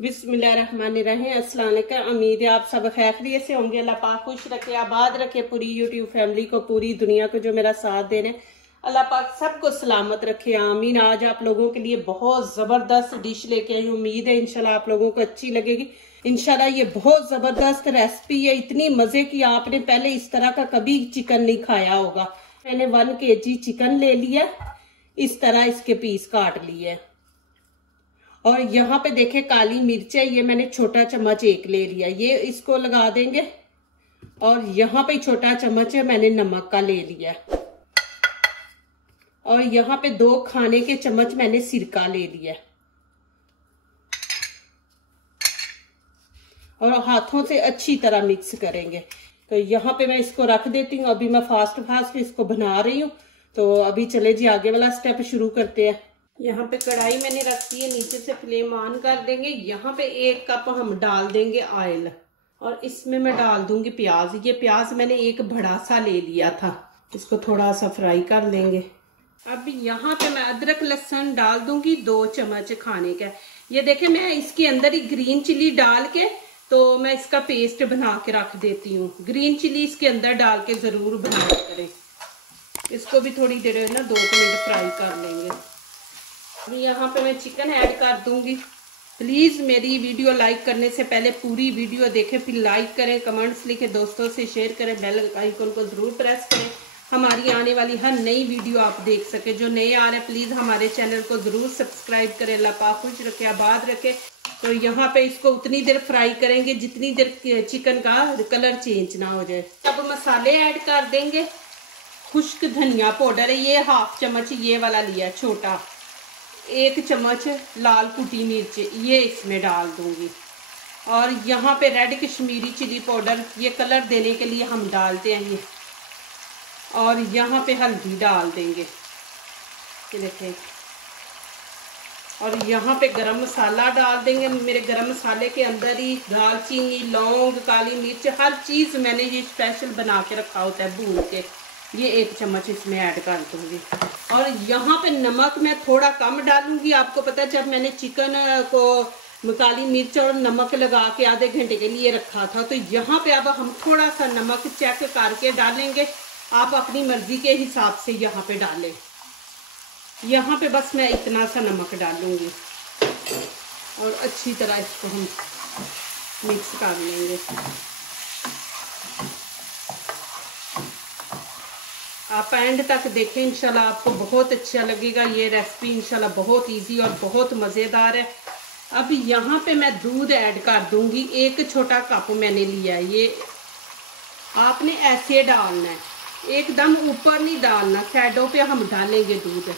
बिस्मिल्लाहिर्रहमानिर्रहीम। अस्सलाम वालेकुम। उम्मीद है आप सब खैरियत से होंगे। अल्लाह पाक खुश रखे, आबाद रखे पूरी यूट्यूब फैमिली को, पूरी दुनिया को जो मेरा साथ दे रहे हैं। अल्लाह पाक सबको सलामत रखे, आमीन। आज आप लोगों के लिए बहुत जबरदस्त डिश लेके आई हूँ। उम्मीद है इंशाल्लाह आप लोगों को अच्छी लगेगी। इंशाल्लाह ये बहुत जबरदस्त रेसिपी है, इतनी मजे की आपने पहले इस तरह का कभी चिकन नहीं खाया होगा। मैंने 1 kg चिकन ले लिया, इस तरह इसके पीस काट लिए। और यहाँ पे देखे काली मिर्च है, ये मैंने छोटा चम्मच 1 ले लिया, ये इसको लगा देंगे। और यहाँ पे छोटा चम्मच है मैंने नमक का ले लिया। और यहाँ पे 2 खाने के चम्मच मैंने सिरका ले लिया। और हाथों से अच्छी तरह मिक्स करेंगे। तो यहाँ पे मैं इसको रख देती हूँ। अभी मैं फास्ट इसको बना रही हूँ। तो अभी चले जी आगे वाला स्टेप शुरू करते हैं। यहाँ पे कढ़ाई मैंने रख दी है, नीचे से फ्लेम ऑन कर देंगे। यहाँ पे 1 कप हम डाल देंगे ऑयल। और इसमें मैं डाल दूंगी प्याज। ये प्याज मैंने एक बड़ा सा ले लिया था, इसको थोड़ा सा फ्राई कर लेंगे। अब यहाँ पे मैं अदरक लहसुन डाल दूंगी 2 चम्मच खाने का। ये देखे मैं इसके अंदर ही ग्रीन चिली डाल के तो मैं इसका पेस्ट बना के रख देती हूँ। ग्रीन चिली इसके अंदर डाल के जरूर बना करें। इसको भी थोड़ी देर ना 2 मिनट फ्राई कर लेंगे। यहाँ पे मैं चिकन ऐड कर दूंगी। प्लीज मेरी वीडियो लाइक करने से पहले पूरी वीडियो देखें, फिर लाइक करें, कमेंट्स लिखें, दोस्तों से शेयर करें, बेल आइकन को जरूर प्रेस करें, हमारी आने वाली हर नई वीडियो आप देख सके। जो नए आ रहे हैं प्लीज हमारे चैनल को जरूर सब्सक्राइब करें। अल्लाह पाक खुश रखे, आबाद रखे। तो यहाँ पे इसको उतनी देर फ्राई करेंगे जितनी देर चिकन का कलर चेंज ना हो जाए। अब मसाले ऐड कर देंगे। खुश्क धनिया पाउडर है, ये 1/2 चम्मच ये वाला लिया छोटा। 1 चम्मच लाल कुटी मिर्च ये इसमें डाल दूंगी। और यहाँ पे रेड कश्मीरी चिली पाउडर, ये कलर देने के लिए हम डालते हैं ये। और यहाँ पे हल्दी डाल देंगे, ये देखें। और यहाँ पे गरम मसाला डाल देंगे। मेरे गरम मसाले के अंदर ही दालचीनी, लौंग, काली मिर्च, हर चीज मैंने ये स्पेशल बना के रखा होता है भून के। ये 1 चम्मच इसमें ऐड कर दूंगी। और यहाँ पे नमक मैं थोड़ा कम डालूंगी। आपको पता है जब मैंने चिकन को काली मिर्च और नमक लगा के आधे घंटे के लिए रखा था, तो यहाँ पे अब हम थोड़ा सा नमक चेक करके डालेंगे। आप अपनी मर्जी के हिसाब से यहाँ पे डालें। यहाँ पे बस मैं इतना सा नमक डालूंगी और अच्छी तरह इसको हम मिक्स कर लेंगे। आप एंड तक देखें, इंशाल्लाह आपको बहुत अच्छा लगेगा। ये रेसिपी इंशाल्लाह बहुत इजी और बहुत मज़ेदार है। अब यहाँ पे मैं दूध ऐड कर दूंगी। 1 छोटा कप मैंने लिया है। ये आपने ऐसे डालना है, एकदम ऊपर नहीं डालना, साइडों पे हम डालेंगे दूध।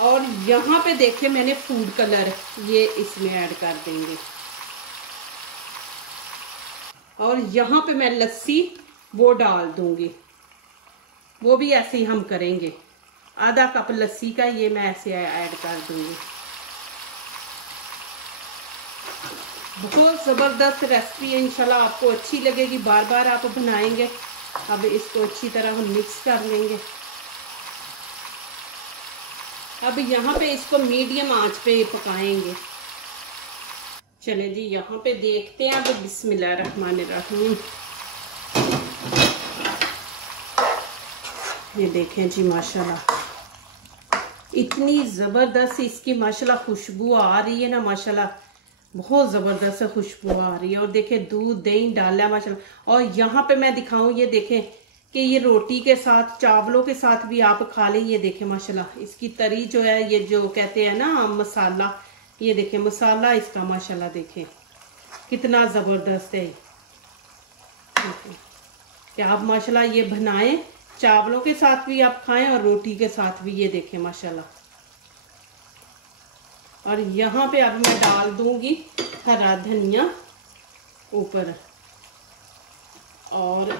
और यहाँ पे देखें मैंने फूड कलर ये इसमें ऐड कर देंगे। और यहाँ पे मैं लस्सी वो डाल दूंगी, वो भी ऐसे ही हम करेंगे। आधा कप लस्सी का ये मैं ऐसे ऐड कर दूंगी। बहुत ज़बरदस्त रेसिपी है, इंशाल्लाह आपको अच्छी लगेगी, बार बार आप बनाएंगे। अब इसको अच्छी तरह हम मिक्स कर लेंगे। अब यहाँ पे इसको मीडियम आंच पे पकाएंगे। चले जी यहाँ पे देखते हैं। अब बिस्मिल्लाहिर्रहमानिर्रहीम। ये देखें जी माशाल्लाह इतनी ज़बरदस्त इसकी माशाल्लाह खुशबू आ रही है ना, माशाल्लाह बहुत ज़बरदस्त खुशबू आ रही है। और देखें दूध दही डाला माशाल्लाह। और यहाँ पे मैं दिखाऊं, ये देखें कि ये रोटी के साथ, चावलों के साथ भी आप खा लें। ये देखें माशाल्लाह इसकी तरी जो है, ये जो कहते हैं ना मसाला, ये देखें मसाला इसका माशाल्लाह देखें कितना ज़बरदस्त है। कि आप माशाल्लाह ये बनाएं, चावलों के साथ भी आप खाएं और रोटी के साथ भी। ये देखें माशाल्लाह। और यहाँ पे अब मैं डाल दूंगी हरा धनिया ऊपर और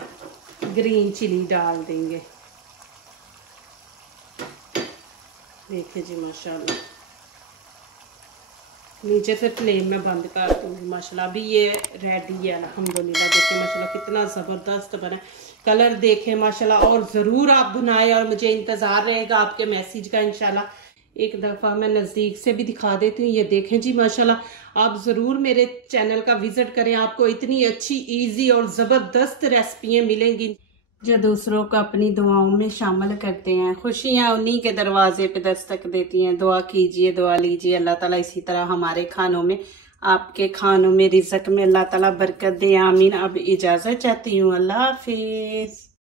ग्रीन चिली डाल देंगे। देखिए जी माशाल्लाह। नीचे से फ्लेम में बंद कर दूंगी माशाल्लाह। अभी ये रेडी है अल्हम्दुलिल्लाह। देखिए माशाल्लाह कितना ज़बरदस्त बना, कलर देखें माशाल्लाह। और ज़रूर आप बनाएं और मुझे इंतज़ार रहेगा आपके मैसेज का इंशाल्लाह एक दफा मैं नजदीक से भी दिखा देती हूँ। ये देखें जी माशाल्लाह, आप जरूर मेरे चैनल का विजिट करें, आपको इतनी अच्छी इजी और जबरदस्त रेसिपियां मिलेंगी जो दूसरों को अपनी दुआओं में शामिल करते हैं। खुशियां उन्हीं के दरवाजे पे दस्तक देती हैं। दुआ कीजिए, दुआ लीजिए, अल्लाह ताला इसी तरह हमारे खानों में, आपके खानों में, रिज़्क में अल्लाह ताला बरकत दे। आमीन। अब इजाजत चाहती हूँ, अल्लाह हाफिज।